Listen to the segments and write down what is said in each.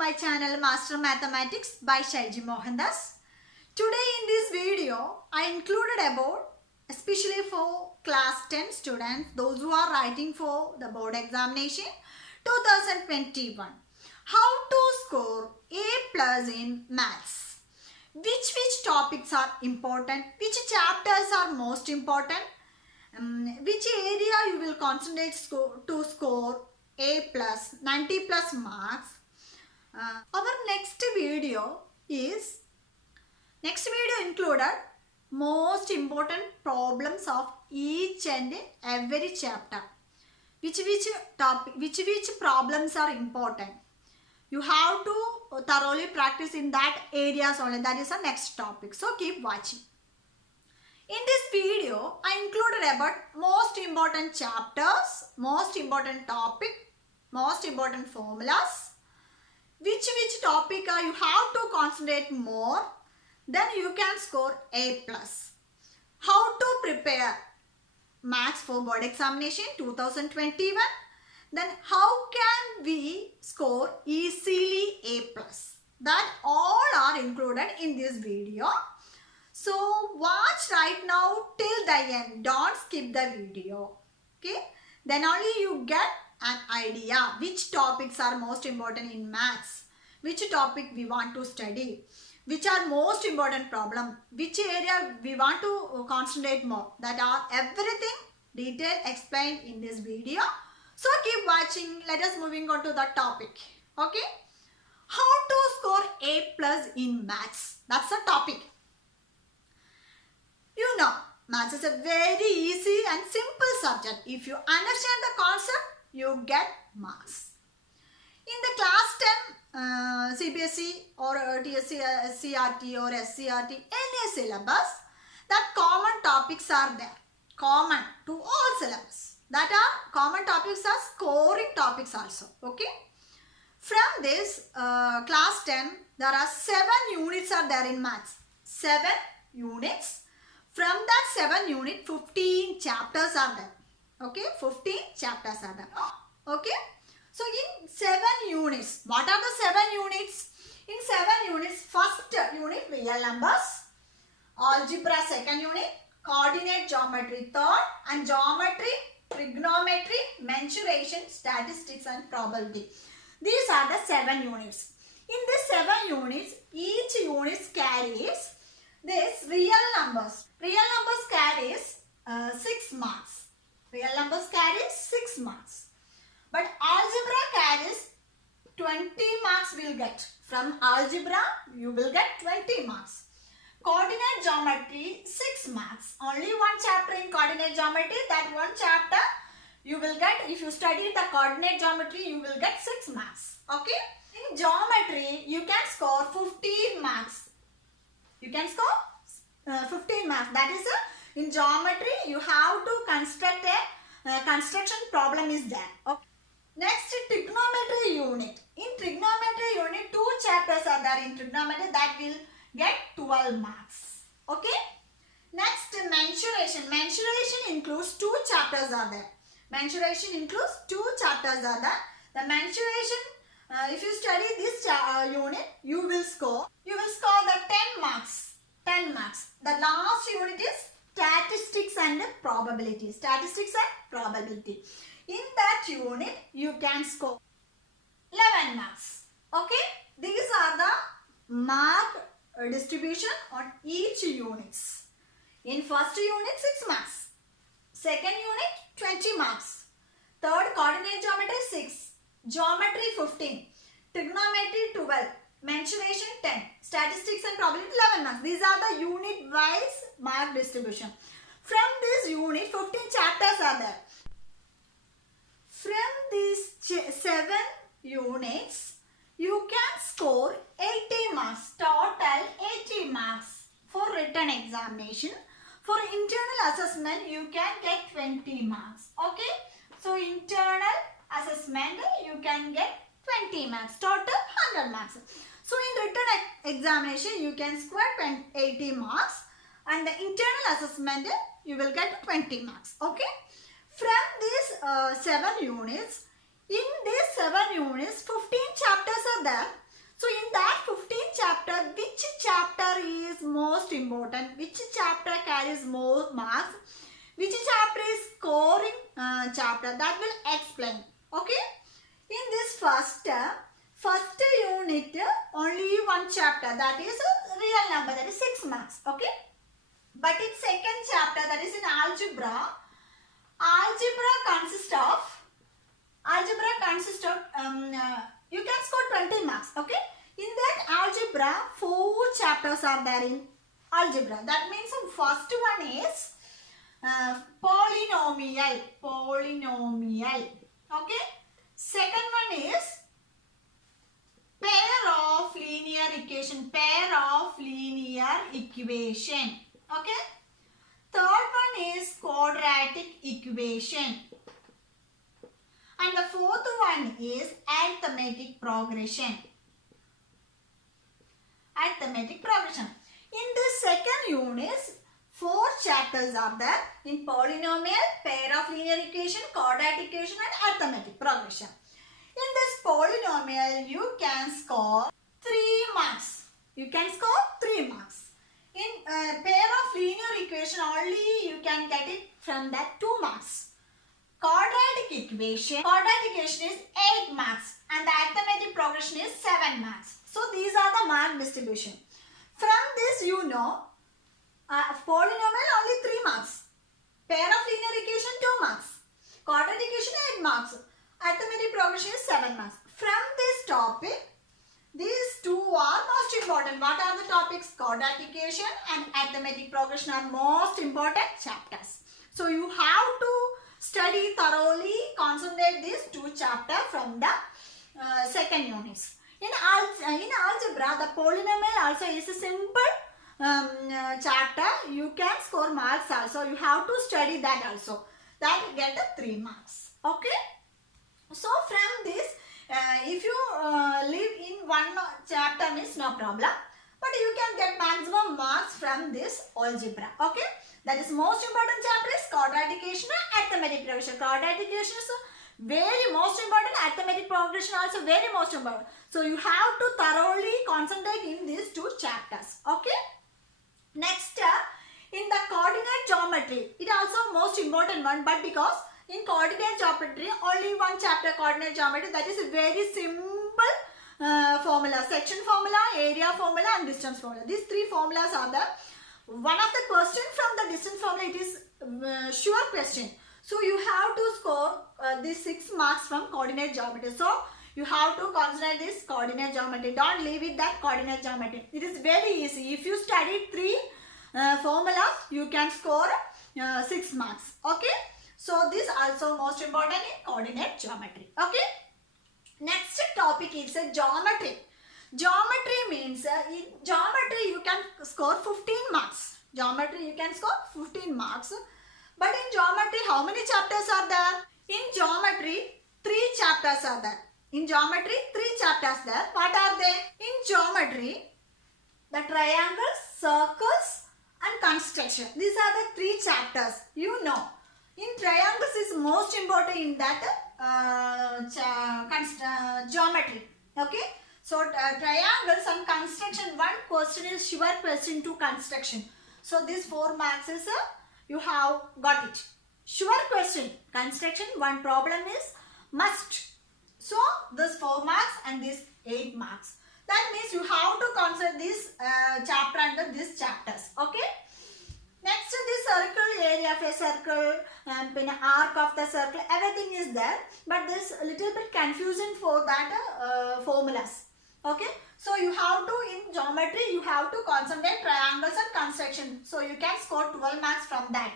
my channel Master Mathematics by Shaiji Mohandas. Today in this video, I included about, especially for class 10 students, those who are writing for the board examination 2021, how to score A plus in maths. Which topics are important, which chapters are most important, which area you will concentrate to score A plus 90 plus marks. Our next video included most important problems of each and every chapter. Which problems are important. You have to thoroughly practice in that areas only. That is the next topic. So keep watching. In this video, I included about most important chapters, most important topic, most important formulas. Which topic you have to concentrate more, then you can score A plus. How to prepare maths for board examination 2021. Then how can we score easily A plus? That all are included in this video. So watch right now till the end. Don't skip the video. Okay. Then only you get an idea which topics are most important in maths. Which topic we want to study. Which are most important problem. Which area we want to concentrate more. That are everything detailed explained in this video. So keep watching. Let us moving on to the topic. Okay. How to score A plus in maths. That's the topic. You know, maths is a very easy and simple subject. If you understand the concept, you get marks. In the class 10 CBSE or TSC, SCRT or SCRT, any syllabus, that common topics are there. Common to all syllabus. That are common topics are scoring topics also. Okay. From this class 10, there are 7 units are there in maths. 7 units. From that 7 unit, 15 chapters are there. Okay. 15 chapters are there. Okay. So in 7 units, what are the 7 units? In 7 units, first unit real numbers, algebra second unit, coordinate geometry third, and geometry, trigonometry, mensuration, statistics and probability. These are the 7 units. In these 7 units, each unit carries this real numbers. Real numbers carries 6 marks. Real numbers carries 6 marks. But algebra carries 20 marks will get. From algebra, you will get 20 marks. Coordinate geometry, 6 marks. Only one chapter in coordinate geometry. That one chapter you will get, if you study the coordinate geometry, you will get 6 marks. Okay. In geometry, you can score 15 marks. You can score 15 marks. That is, in geometry, you have to construct a construction problem is there. Okay. Next, trigonometry unit. In trigonometry unit, 2 chapters are there in trigonometry. That will get 12 marks. Okay. Next, mensuration. Mensuration includes 2 chapters are there. Mensuration includes 2 chapters are there. The mensuration, if you study this unit, you will score the 10 marks. 10 marks. The last unit is statistics and probability. Statistics and probability. In that unit, you can score 11 marks. Okay. These are the mark distribution on each units. In first unit, 6 marks. Second unit, 20 marks. Third, coordinate geometry, 6. Geometry, 15. Trigonometry, 12. Mensuration, 10. Statistics and probability, 11 marks. These are the unit-wise mark distribution. From this unit, 15 chapters are there. From these 7 units, you can score 80 marks. Total 80 marks for written examination. For internal assessment, you can get 20 marks. Okay. So, internal assessment, you can get 20 marks. Total 100 marks. So, in written examination, you can score 80 marks. And the internal assessment, you will get 20 marks. Okay. From these 7 units, in these 7 units, 15 chapters are there. So in that 15th chapter, which chapter is most important? Which chapter carries more marks? Which chapter is scoring chapter? That will explain. Okay. In this first unit, only one chapter, that is a real number, that is 6 marks. Okay. But in second chapter, that is in algebra, algebra consists of you can score 20 marks. Okay. In that algebra, 4 chapters are there in algebra. That means the first one is polynomial. Okay. Second one is pair of linear equation. Okay. Third one is quadratic equation. And the fourth one is arithmetic progression. In this second unit, 4 chapters are there in polynomial, pair of linear equation, quadratic equation and arithmetic progression. In this polynomial, you can score 3 marks. In pair of linear equation, only you can get it from that 2 marks. Quadratic equation is 8 marks and the arithmetic progression is 7 marks. So these are the mark distribution. From this you know, polynomial only 3 marks. Pair of linear equation 2 marks. Quadratic equation 8 marks. Arithmetic progression is 7 marks. From this topic, these 2 are most important. What are the topics? Quadratic equation and arithmetic progression are most important chapters. So you have to study thoroughly, concentrate these 2 chapters from the second units. In algebra, the polynomial also is a simple chapter. You can score marks also. You have to study that also. That will get the 3 marks. Okay. So from this, if you live in one chapter means no problem. But you can get maximum marks from this algebra. Okay. That is most important chapter is quadratic equation and arithmetic progression. Quadratic equation is very most important. Arithmetic progression also very most important. So you have to thoroughly concentrate in these 2 chapters. Okay. Next, in the coordinate geometry, it also most important one. But because in coordinate geometry, only one chapter coordinate geometry, that is a very simple formula. Section formula, area formula and distance formula. These 3 formulas are the one of the question from the distance formula. It is sure question. So you have to score these 6 marks from coordinate geometry. So you have to consider this coordinate geometry. Don't leave it that coordinate geometry. It is very easy. If you study 3 formulas, you can score 6 marks. Okay. So this also most important in coordinate geometry. Okay. Next topic is geometry. Geometry means in geometry you can score 15 marks. Geometry you can score 15 marks. But in geometry how many chapters are there? In geometry 3 chapters are there. What are they? In geometry, the triangles, circles and construction. These are the 3 chapters. You know. In triangles is most important in that geometry. Okay. So triangles and construction, one question is sure question to construction. So this 4 marks is you have got it. Sure question, construction, one problem is must. So this 4 marks and this 8 marks. That means you have to consider this chapter under these chapters. Okay. Next, this circle, area of a circle, and arc of the circle, everything is there. But this a little bit confusion for that formulas. Okay. So you have to, in geometry, you have to concentrate triangles and construction. So you can score 12 marks from that.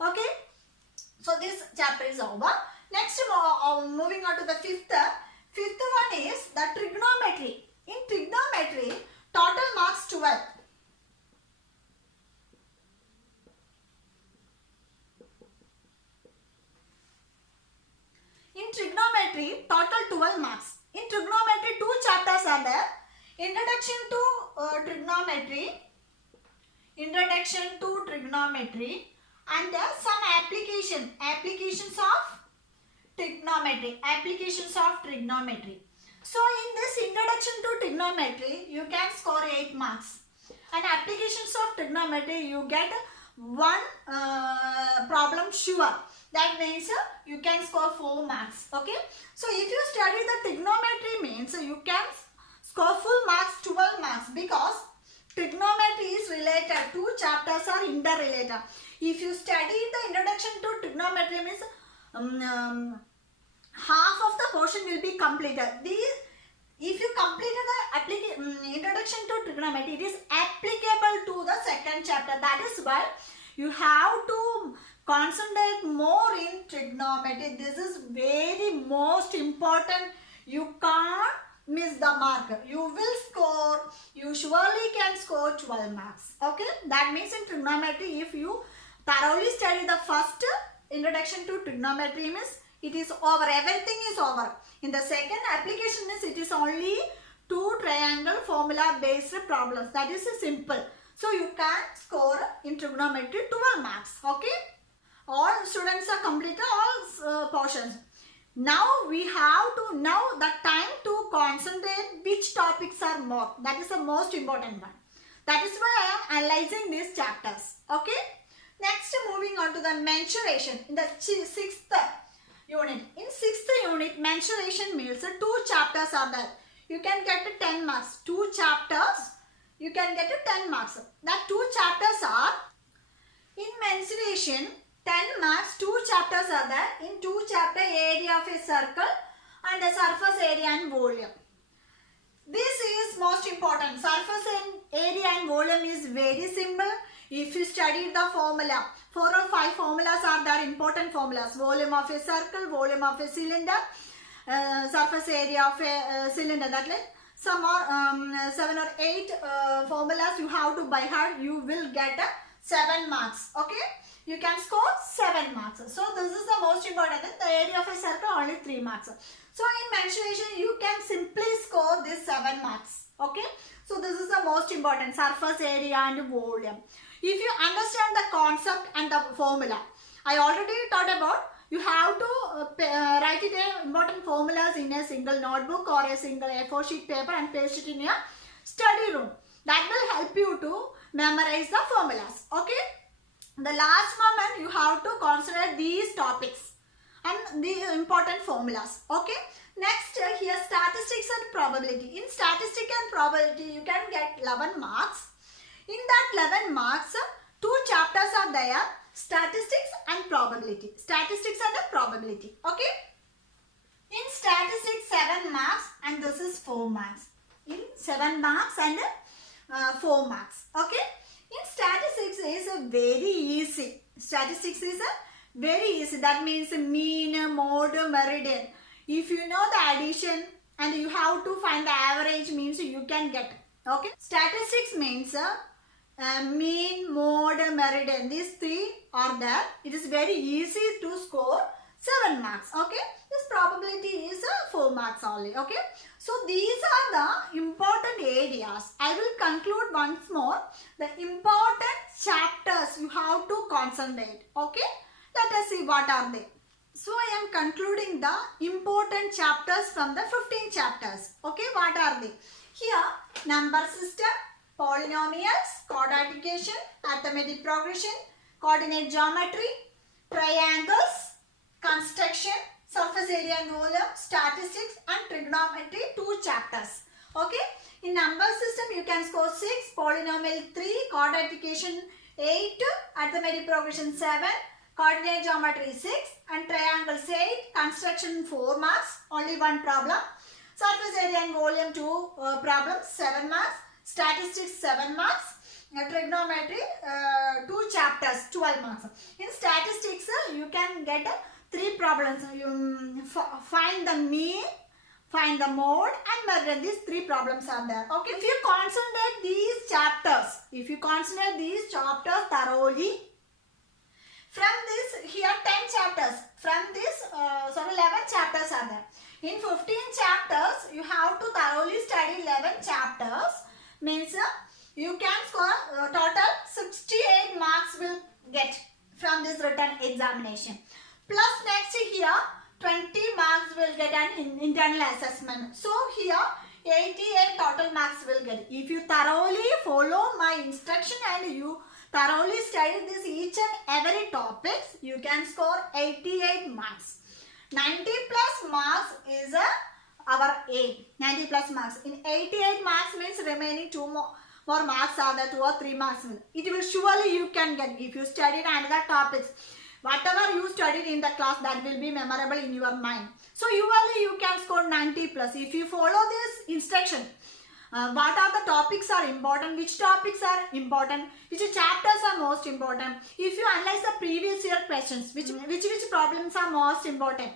Okay. So this chapter is over. Next, moving on to the fifth one is the trigonometry. In trigonometry, total marks 12. In trigonometry, total 12 marks. In trigonometry, 2 chapters are there. Introduction to trigonometry and some applications of trigonometry. So in this introduction to trigonometry, you can score 8 marks. And applications of trigonometry, you get one problem sure. That means you can score 4 marks. Okay. So if you study the trigonometry means you can score full marks, 12 marks, because trigonometry is related. Two chapters are interrelated. If you study the introduction to trigonometry means half of the portion will be completed. If you completed the introduction to trigonometry, it is applicable to the second chapter. That is why you have to concentrate more in trigonometry. This is very most important. You can't miss the mark. You will score, you surely can score 12 marks. Okay, that means in trigonometry, if you thoroughly study the first introduction to trigonometry means it is over, everything is over. In the second application means it is only 2 triangle formula based problems. That is simple. So you can score in trigonometry 12 marks. Okay, all students are completed all portions. Now we have to the time to concentrate which topics are more. That is the most important one. That is why I am analyzing these chapters. Okay. Next, moving on to the mensuration in the 6th unit. In 6th unit, mensuration means 2 chapters are there. You can get 10 marks. 2 chapters, you can get 10 marks. That 2 chapters are in mensuration. 10 marks, 2 chapters are there. In 2 chapter, area of a circle and the surface area and volume. This is most important. Surface area and volume is very simple. If you study the formula, 4 or 5 formulas are there, important formulas. Volume of a circle, volume of a cylinder, surface area of a cylinder. That is some more 7 or 8 formulas you have to by heart. You will get 7 marks. Okay. You can score 7 marks. So this is the most important thing. The area of a circle only 3 marks. So in mensuration you can simply score this 7 marks. Okay. So this is the most important, surface area and volume. If you understand the concept and the formula, I already taught about, you have to write it important formulas in a single notebook or a single A4 sheet paper and paste it in your study room. That will help you to memorize the formulas. Okay. The last moment you have to consider these topics and the important formulas. Okay. Next here statistics and probability. In statistics and probability you can get 11 marks. In that 11 marks 2 chapters are there, statistics and probability. Statistics and probability. Okay. In statistics 7 marks and this is 4 marks. In 7 marks and 4 marks. Okay. In statistics is very easy. Statistics is very easy. That means mean, mode, meridian. If you know the addition and you have to find the average means you can get. Okay. Statistics means mean, mode, meridian. These 3 are there. It is very easy to score 7 marks. Okay. This probability is 4 marks only. Okay. So these are the important areas. I will conclude once more. The important chapters you have to concentrate. Okay. Let us see what are they. So I am concluding the important chapters from the 15 chapters. Okay. What are they? Here number system, polynomials, quadratication, arithmetic progression, coordinate geometry, triangles, construction, surface area and volume, statistics and trigonometry, 2 chapters. Okay. In number system you can score 6, polynomial 3, quadratication 8, arithmetic progression 7, coordinate geometry 6 and triangles 8, construction 4 marks, only 1 problem. Surface area and volume 2 problems, 7 marks. Statistics 7 marks. Trigonometry 2 chapters, 12 marks. In statistics you can get 3 problems. You find the mean, find the mode and meridian. These 3 problems are there. Okay. If you concentrate these chapters, thoroughly, from this here 10 chapters. From this 11 chapters are there. In 15 chapters you have to thoroughly study 11 chapters. Means you can score total 68 marks will get from this written examination. Plus next here 20 marks will get an internal assessment. So here 88 total marks will get. If you thoroughly follow my instruction and you thoroughly study this each and every topics, you can score 88 marks. 90 plus marks is our aim. 90 plus marks. In 88 marks means remaining two more marks are there, 2 or 3 marks. It will surely you can get if you studied another topics. Whatever you studied in the class, that will be memorable in your mind. So usually you can score 90 plus. If you follow this instruction, what are the topics are important, which topics are important, which chapters are most important. If you analyze the previous year questions, which problems are most important,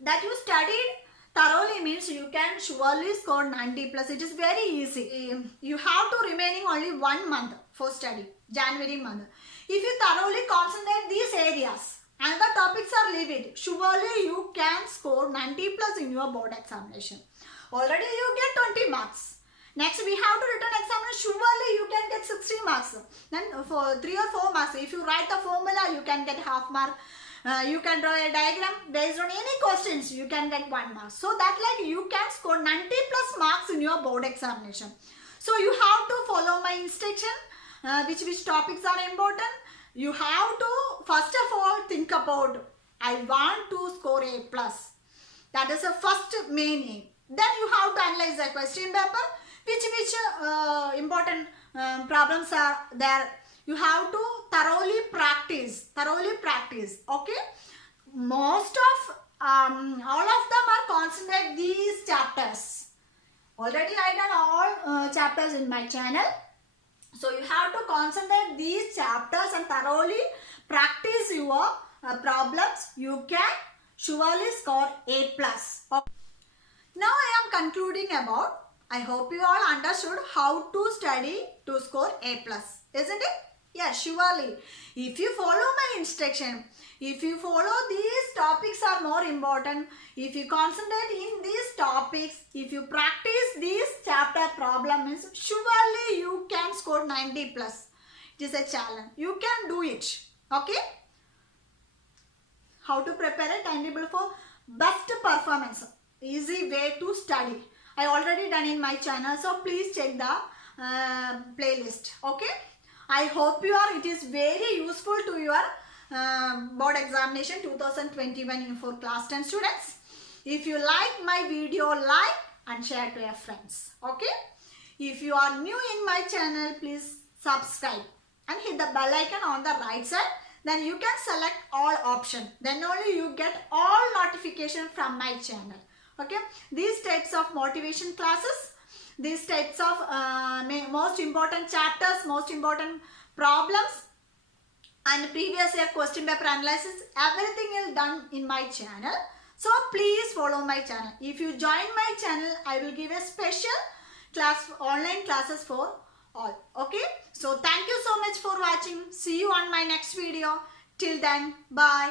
that you studied thoroughly means you can surely score 90 plus. It is very easy. You have to remaining only 1 month for study, January month. If you thoroughly concentrate these areas and the topics are leave it, surely you can score 90 plus in your board examination. Already you get 20 marks. Next we have to written examination, surely you can get 60 marks. Then for 3 or 4 marks, if you write the formula, you can get half mark. You can draw a diagram based on any questions, you can get 1 mark. So that like you can score 90 plus marks in your board examination. So you have to follow my instruction, which topics are important. You have to first of all think about, I want to score A plus. That is the first main aim. Then you have to analyze the question paper, which important problems are there. You have to thoroughly practice, okay. Most of all of them are concentrate these chapters. Already I done all chapters in my channel. So you have to concentrate these chapters and thoroughly practice your problems. You can surely score A plus. Okay. Now I am concluding about, I hope you all understood how to study to score A plus, isn't it? Yes, surely. If you follow my instruction, if you follow these topics are more important, if you concentrate in these topics, if you practice these chapter problems, surely you can score 90 plus. It is a challenge. You can do it. Okay? How to prepare a timetable for best performance. Easy way to study. I already done in my channel, so please check the playlist. Okay? I hope it is very useful to your board examination 2021 for class 10 students. If you like my video, like and share to your friends. Okay? If you are new in my channel, please subscribe and hit the bell icon on the right side. Then you can select all option. Then only you get all notification from my channel. Okay? These types of motivation classes, these types of most important chapters, most important problems and previous year question paper analysis, everything is done in my channel. So please follow my channel. If you join my channel, I will give a special class, online classes for all. Okay. So thank you so much for watching. See you on my next video. Till then, bye.